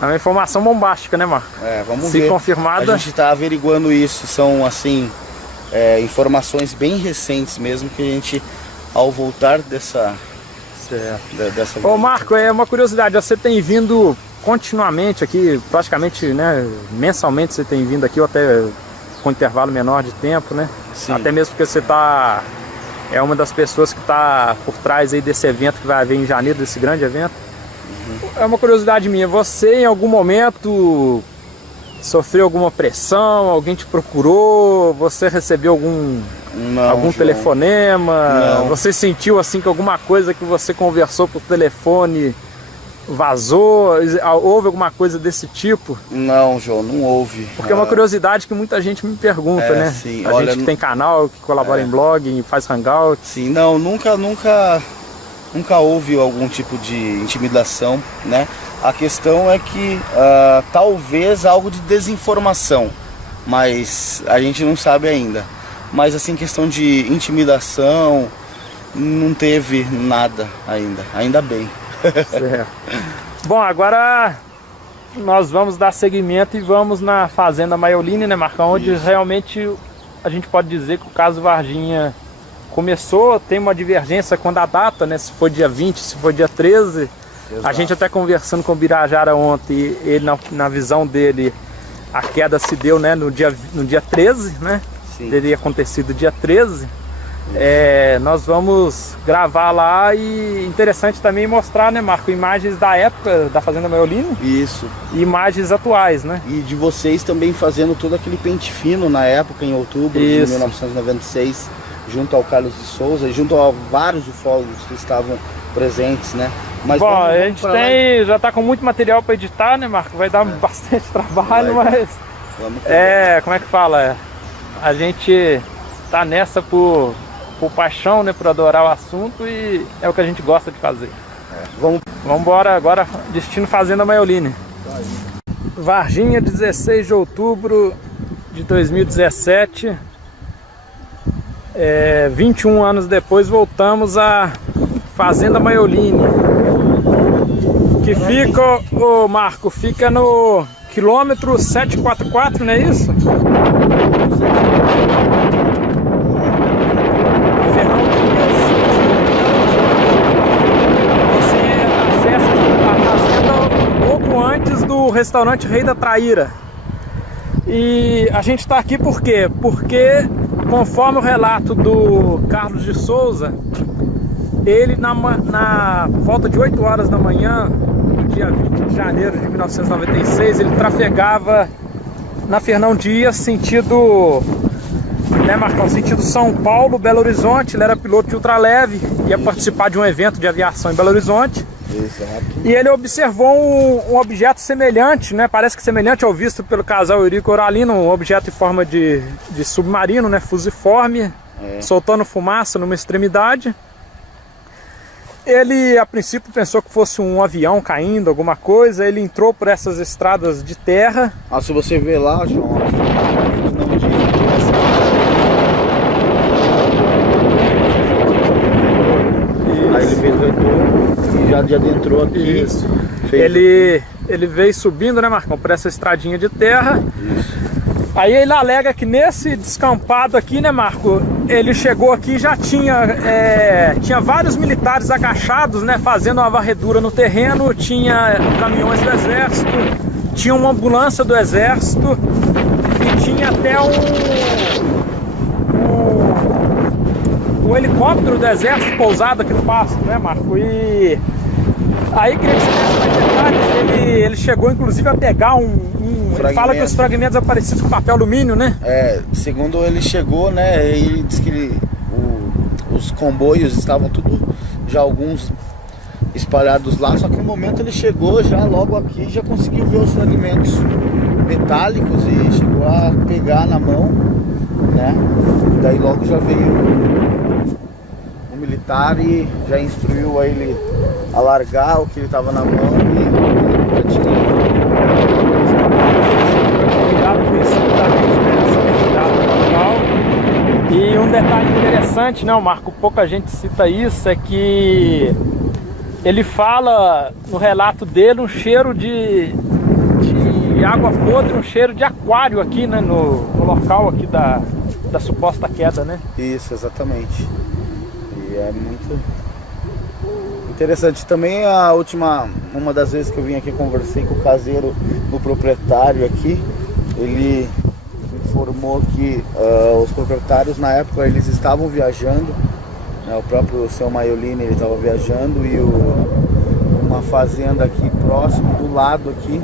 É uma informação bombástica, né, Marco? Vamos ver. Se confirmada. A gente está averiguando isso. São, assim, informações bem recentes mesmo que a gente, ao voltar dessa Ô, Marco, uma curiosidade. Você tem vindo continuamente aqui, praticamente, né, mensalmente você tem vindo aqui, ou até com intervalo menor de tempo, né? Sim. Até mesmo porque você é uma das pessoas que está por trás aí desse evento que vai haver em janeiro, desse grande evento. É uma curiosidade minha, você em algum momento sofreu alguma pressão, alguém te procurou, você recebeu algum telefonema? Não. Você sentiu assim que alguma coisa que você conversou por telefone vazou? Houve alguma coisa desse tipo? Não, João, não houve. Porque é uma curiosidade que muita gente me pergunta, né? Sim. A gente que tem canal, que colabora em blog, faz hangout. Sim, não, nunca houve algum tipo de intimidação, né? A questão é que talvez algo de desinformação, mas a gente não sabe ainda. Mas assim, questão de intimidação, não teve nada ainda bem. Certo. Bom, agora nós vamos dar seguimento e vamos na Fazenda Maioline, né, Marcão? Onde realmente a gente pode dizer que o caso Varginha começou, tem uma divergência quando a data, né? Se foi dia 20, se foi dia 13. Exato. A gente até conversando com o Birajara ontem, ele na visão dele, a queda se deu, né, no dia 13, né? Sim. Teria acontecido dia 13. Nós vamos gravar lá e interessante também mostrar, né, Marco, imagens da época da Fazenda Maioline. Isso. E imagens atuais, né? E de vocês também fazendo todo aquele pente fino na época, em outubro de 1996. Junto ao Carlos de Souza e junto a vários ufólogos que estavam presentes, né? Mas bom, a gente já está com muito material para editar, né, Marco? Vai dar bastante trabalho, mas... Como é que fala? A gente tá nessa por por paixão, né, por adorar o assunto, e é o que a gente gosta de fazer. Vamos embora agora, destino Fazenda Maioline. Varginha, 16 de outubro de 2017. 21 anos depois voltamos à Fazenda Maioline, que fica, ô Marco, fica no quilômetro 744, não é isso? Antes do restaurante Rei da Traíra. E a gente está aqui por quê? Porque, conforme o relato do Carlos de Souza, ele na volta de 8 horas da manhã, no dia 20 de janeiro de 1996, ele trafegava na Fernão Dias, sentido, né, Marcão, sentido São Paulo, Belo Horizonte. Ele era piloto de ultraleve, ia participar de um evento de aviação em Belo Horizonte. Exato. E ele observou um objeto semelhante, né? Parece que semelhante ao visto pelo casal Eurico Oralino, um objeto em forma de submarino, né? Fusiforme, soltando fumaça numa extremidade. Ele, a princípio, pensou que fosse um avião caindo, alguma coisa. Ele entrou por essas estradas de terra. Se você ver lá, João, aí ele fez o retorno e já adentrou aqui. Isso. Ele veio subindo, né, Marcão, por essa estradinha de terra. Isso. Aí ele alega que nesse descampado aqui, né, Marco, ele chegou aqui e já tinha vários militares agachados, né, fazendo uma varredura no terreno. Tinha caminhões do exército, tinha uma ambulância do exército e tinha até um helicóptero do exército pousado aqui no pasto, né, Marco? E aí queria que você desse mais detalhes. Ele chegou inclusive a pegar ele fala que os fragmentos aparecidos com papel alumínio, né? Segundo ele chegou, né, ele disse que os comboios estavam tudo, já alguns espalhados lá, só que no momento ele chegou já logo aqui, já conseguiu ver os fragmentos metálicos e chegou a pegar na mão, né? Daí logo já veio o militar e já instruiu a ele a largar o que ele estava na mão e já tinha E um detalhe interessante, né, Marco, pouca gente cita isso, é que ele fala no relato dele um cheiro de água podre, um cheiro de aquário aqui, né, no local aqui da suposta queda, né? Isso, exatamente. E é muito interessante. Também uma das vezes que eu vim aqui, conversei com o caseiro, o proprietário aqui, ele informou que os proprietários na época eles estavam viajando, né, o próprio seu Maioline ele estava viajando e uma fazenda aqui próximo, do lado aqui,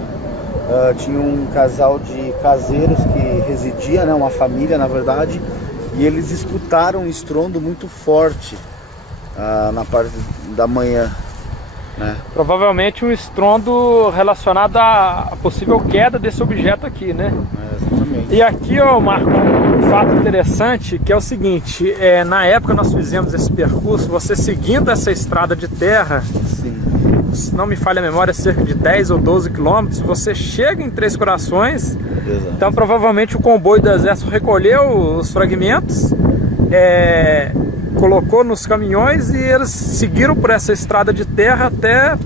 tinha um casal de caseiros que residia, né, uma família na verdade, e eles escutaram um estrondo muito forte na parte da manhã, né? Provavelmente um estrondo relacionado à possível queda desse objeto aqui, né? Exatamente. E aqui, ó, Marco, um fato interessante que é o seguinte, na época nós fizemos esse percurso, você seguindo essa estrada de terra, sim, se não me falha a memória, cerca de 10 ou 12 quilômetros, você chega em Três Corações. Exato. Então provavelmente o comboio do exército recolheu os fragmentos, colocou nos caminhões e eles seguiram por essa estrada de terra até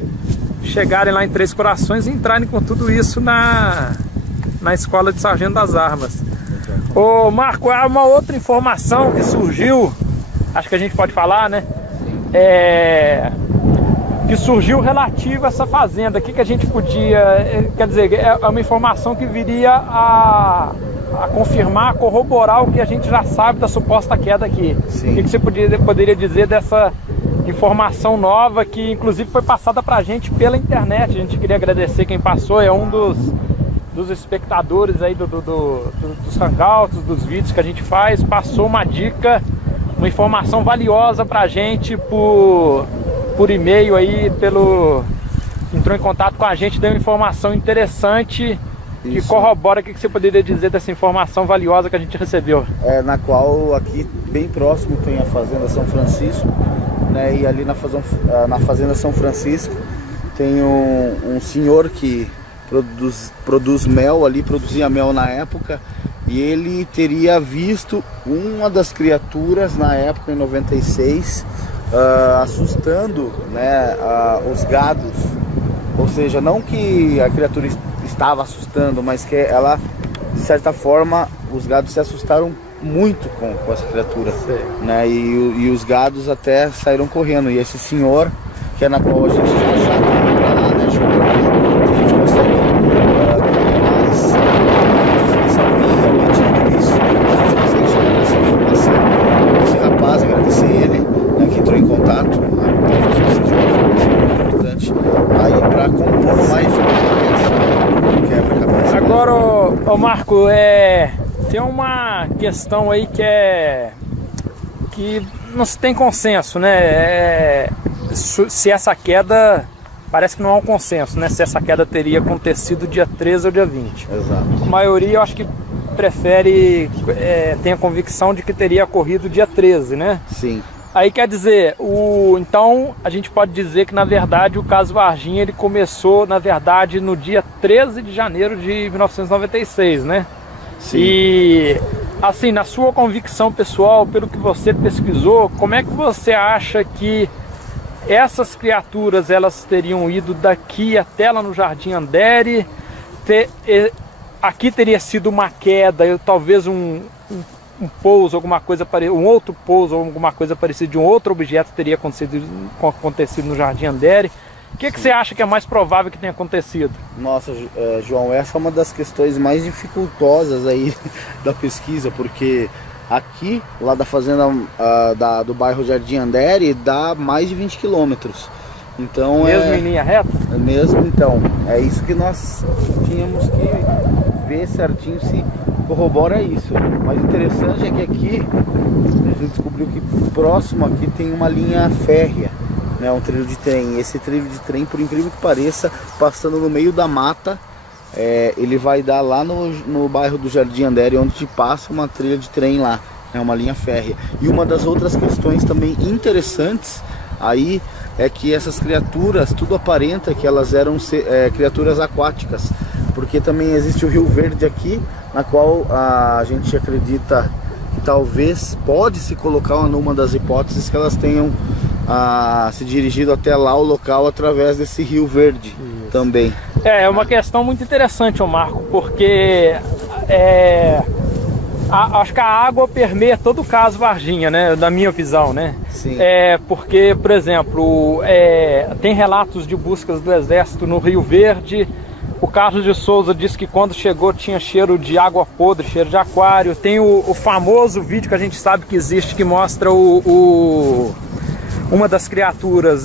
chegarem lá em Três Corações e entrarem com tudo isso na escola de sargento das armas. Ô Marco, há uma outra informação que surgiu, acho que a gente pode falar, né? Que surgiu relativo a essa fazenda. O que a gente podia, quer dizer, é uma informação que viria a confirmar, a corroborar o que a gente já sabe da suposta queda aqui. Sim. O que você poderia dizer dessa informação nova que inclusive foi passada pra gente pela internet? A gente queria agradecer quem passou, é um dos espectadores aí dos hangouts, dos vídeos que a gente faz, passou uma dica, uma informação valiosa pra gente por e-mail aí, entrou em contato com a gente, deu uma informação interessante que corrobora o que você poderia dizer dessa informação valiosa que a gente recebeu. Na qual aqui bem próximo tem a Fazenda São Francisco, né? E ali na Fazenda São Francisco tem um senhor que produz mel ali, produzia mel na época, e ele teria visto uma das criaturas na época, em 96, assustando, né, os gados. Ou seja, não que a criatura estava assustando, mas que ela, de certa forma, os gados se assustaram muito com essa criatura, né? E os gados até saíram correndo. E esse senhor, que é na qual a gente já está para lá, né? A gente consegue mais saber realmente isso. A gente consegue chegar nessa informação. Esse rapaz, agradecer ele, né, que entrou em contato, talvez seja uma informação muito importante aí para compor mais um quebra-cabeça. Agora, ô Marco, tem uma questão aí que não se tem consenso, né? Se essa queda, parece que não há um consenso, né? Se essa queda teria acontecido dia 13 ou dia 20. Exato. A maioria, eu acho que prefere, tem a convicção de que teria ocorrido dia 13, né? Sim. Aí quer dizer, então a gente pode dizer que na verdade o caso Varginha ele começou na verdade no dia 13 de janeiro de 1996, né? Sim. E assim, na sua convicção pessoal, pelo que você pesquisou, como é que você acha que essas criaturas elas teriam ido daqui até lá no Jardim Andere? Aqui teria sido uma queda, talvez um pouso, alguma coisa parecida, um outro pouso, alguma coisa parecida de um outro objeto teria acontecido no Jardim Andere. O que você acha que é mais provável que tenha acontecido? Nossa, João, essa é uma das questões mais dificultosas aí da pesquisa, porque aqui, lá da fazenda do bairro Jardim Andere, dá mais de 20 quilômetros. Então, mesmo em linha reta? Mesmo, então. É isso que nós tínhamos que ver certinho se corrobora isso. Mas o interessante é que aqui, a gente descobriu que próximo aqui tem uma linha férrea, né, um trilho de trem. Esse trilho de trem, por incrível que pareça, passando no meio da mata, ele vai dar lá no bairro do Jardim Andere, onde passa uma trilha de trem lá, né, uma linha férrea. E uma das outras questões também interessantes aí é que essas criaturas, tudo aparenta que elas eram criaturas aquáticas, porque também existe o Rio Verde aqui, na qual a gente acredita que talvez pode se colocar numa das hipóteses que elas tenham se dirigido até lá o local através desse Rio Verde. Isso. Também. É uma questão muito interessante, ô Marco, porque acho que a água permeia todo o caso Varginha, né, da minha visão, né? Sim. Porque, por exemplo, tem relatos de buscas do Exército no Rio Verde. O Carlos de Souza disse que quando chegou tinha cheiro de água podre, cheiro de aquário. Tem o famoso vídeo que a gente sabe que existe, que mostra uma das criaturas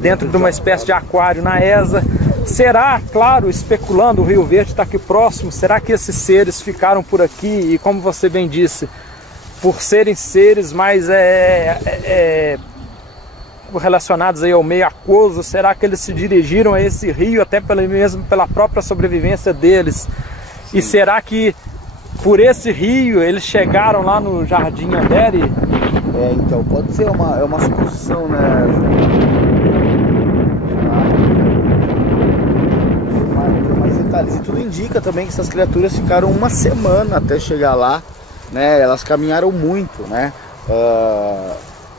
dentro de uma espécie de aquário na ESA. Será, claro, especulando, o Rio Verde está aqui próximo, será que esses seres ficaram por aqui e, como você bem disse, por serem seres mais relacionados aí ao meio aquoso, será que eles se dirigiram a esse rio até mesmo pela própria sobrevivência deles? Sim. E será que por esse rio eles chegaram lá no Jardim Andere? Então pode ser uma suposição, né? Mais detalhes. E tudo indica também que essas criaturas ficaram uma semana até chegar lá, né? Elas caminharam muito, né?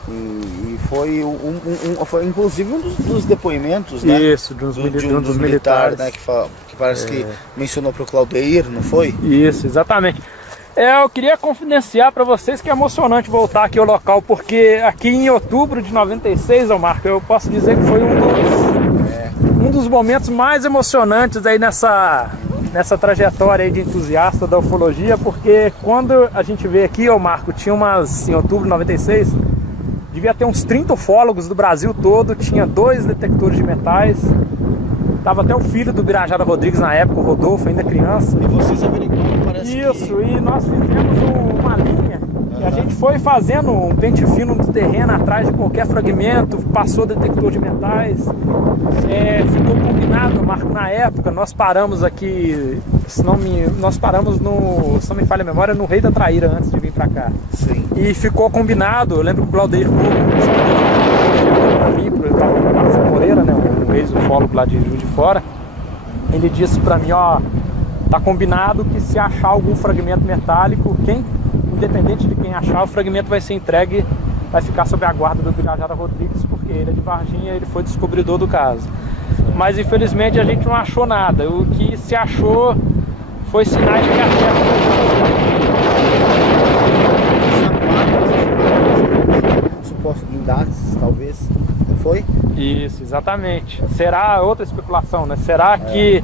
E foi inclusive um dos depoimentos, né? Isso, de um dos militares, né? Que parece que mencionou para o Claudeir, não foi? Isso, exatamente. Eu queria confidenciar para vocês que é emocionante voltar aqui ao local, porque aqui em outubro de 96, Marco, eu posso dizer que foi um dos momentos mais emocionantes aí nessa trajetória aí de entusiasta da ufologia, porque quando a gente veio aqui, Marco, tinha em outubro de 96, devia ter uns 30 ufólogos do Brasil todo, tinha 2 detectores de metais, tava até o filho do Birajara Rodrigues na época, o Rodolfo, ainda criança. E vocês averiguaram, parece isso, e nós fizemos uma linha E a gente foi fazendo um pente fino no terreno atrás de qualquer fragmento, passou detector de metais, ficou combinado, Marco, na época nós paramos aqui, nós paramos no, se não me falha a memória, no Rei da Traíra antes de vir pra cá. Sim. E ficou combinado, eu lembro que o Claudeir Marcelo Moreira, né, um ex-ufólogo lá de Juiz de Fora, ele disse pra mim, ó, tá combinado que se achar algum fragmento metálico, independente de quem achar, o fragmento vai ser entregue, vai ficar sob a guarda do Birajara Rodrigues, porque ele é de Varginha, ele foi descobridor do caso. Mas infelizmente a gente não achou nada. O que se achou foi sinais de que a Terra... Supostos guindastes, talvez, não foi? Isso, exatamente. Será outra especulação, né? Será que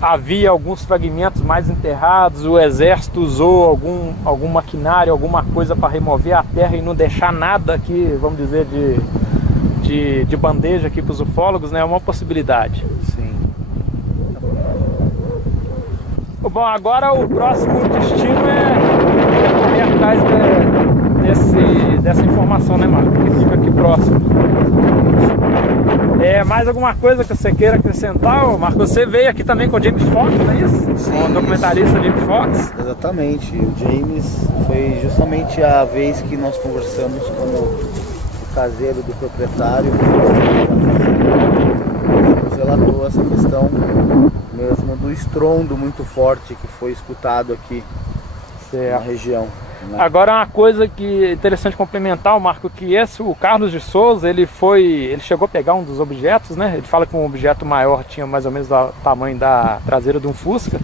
havia alguns fragmentos mais enterrados, o exército usou algum maquinário, alguma coisa para remover a terra e não deixar nada aqui, vamos dizer, de bandeja aqui para os ufólogos, né? É uma possibilidade. Sim. Bom, agora o próximo destino é correr atrás dessa informação, né, Marco? Que fica aqui próximo. Mais alguma coisa que você queira acrescentar, Marco? Você veio aqui também com o James Fox, não é isso? Sim, o documentarista James Fox. Exatamente. O James foi justamente a vez que nós conversamos com o caseiro do proprietário. Nos relatou essa questão mesmo do estrondo muito forte que foi escutado aqui na região. Agora uma coisa que é interessante complementar, Marco, que o Carlos de Souza, ele chegou a pegar um dos objetos, né? Ele fala que um objeto maior tinha mais ou menos o tamanho da traseira de um Fusca.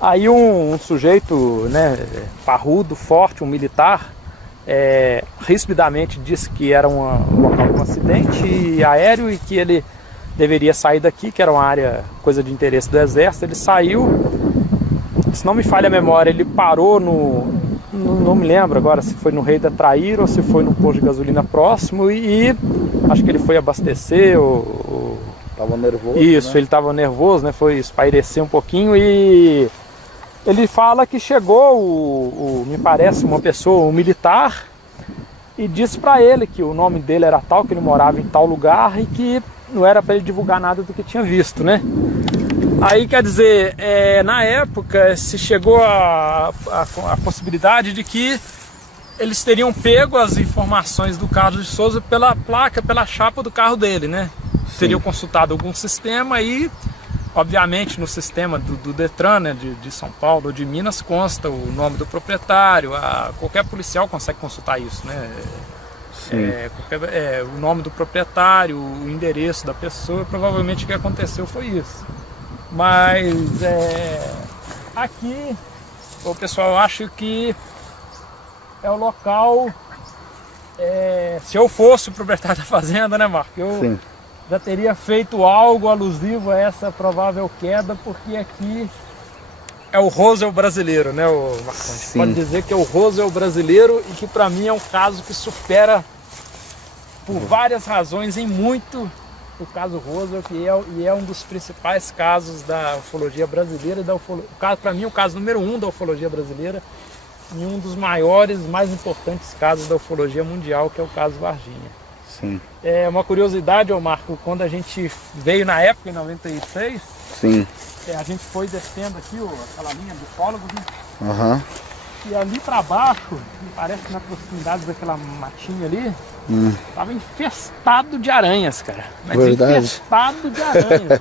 Aí um sujeito, né, parrudo, forte, um militar, rispidamente disse que era um local de um acidente aéreo e que ele deveria sair daqui, que era uma área, coisa de interesse do exército. Ele saiu. Se não me falha a memória, ele parou não me lembro agora se foi no Rei da Traíra ou se foi no posto de gasolina próximo e acho que ele foi abastecer Tava nervoso. Isso, né? Ele estava nervoso, né? Foi espairecer um pouquinho e ele fala que chegou, me parece, uma pessoa, um militar, e disse para ele que o nome dele era tal, que ele morava em tal lugar e que não era para ele divulgar nada do que tinha visto, né? Aí, quer dizer, na época se chegou a possibilidade de que eles teriam pego as informações do Carlos de Souza pela placa, pela chapa do carro dele, né? Sim. Teriam consultado algum sistema e, obviamente, no sistema do Detran, né, de São Paulo ou de Minas, consta o nome do proprietário, qualquer policial consegue consultar isso, né? O nome do proprietário, o endereço da pessoa, provavelmente o que aconteceu foi isso. Mas aqui, o pessoal, eu acho que é o local, se eu fosse o proprietário da fazenda, né, Marco? Eu já teria feito algo alusivo a essa provável queda, porque aqui é o Roswell brasileiro, né, Marco? A gente pode dizer que é o Roswell brasileiro e que para mim é um caso que supera por várias razões em muito o caso Roswell, que é um dos principais casos da ufologia brasileira, para mim o caso número 1 da ufologia brasileira e um dos maiores, mais importantes casos da ufologia mundial, que é o caso Varginha. Sim. Uma curiosidade, Marco, quando a gente veio na época, em 96, Sim. A gente foi descendo aqui aquela linha de ufólogos, né? Uhum. E ali para baixo, me parece que na proximidade daquela matinha ali, tava infestado de aranhas, cara. Mas verdade. Infestado de aranhas.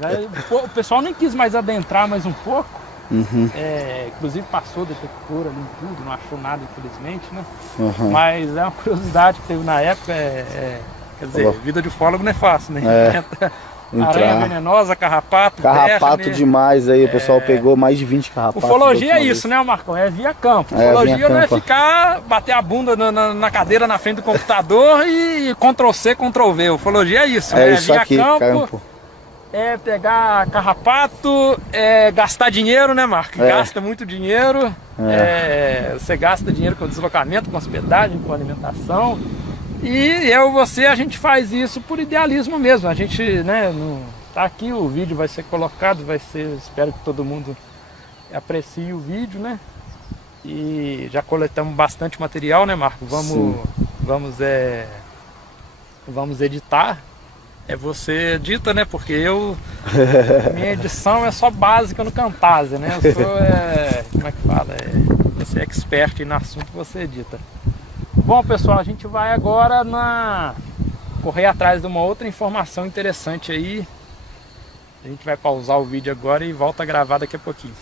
O pessoal nem quis mais adentrar mais um pouco. Inclusive passou detector ali em tudo, não achou nada, infelizmente, né? Mas é uma curiosidade que teve na época. Quer dizer, vida de ufólogo não é fácil, né? Aranha venenosa, carrapato, Carrapato terra, né? Demais aí, o pessoal pegou mais de 20 carrapatos. Ufologia é isso, né, Marcão? É via campo. Ufologia não é ficar, bater a bunda na cadeira na frente do computador e Ctrl-C, Ctrl-V. Ufologia é isso, né? Isso via aqui, campo. Pegar carrapato, gastar dinheiro, né, Marco? Gasta muito dinheiro. Você gasta dinheiro com deslocamento, com hospedagem, com alimentação. E a gente faz isso por idealismo mesmo. A gente, né, tá aqui, o vídeo vai ser colocado, espero que todo mundo aprecie o vídeo, né? E já coletamos bastante material, né, Marco? Vamos editar. Você edita, né? Porque minha edição é só básica no Camtasia, né? Eu sou, como é que fala? Você é expert no assunto, você edita. Bom, pessoal, a gente vai agora correr atrás de uma outra informação interessante aí. A gente vai pausar o vídeo agora e volta a gravar daqui a pouquinho.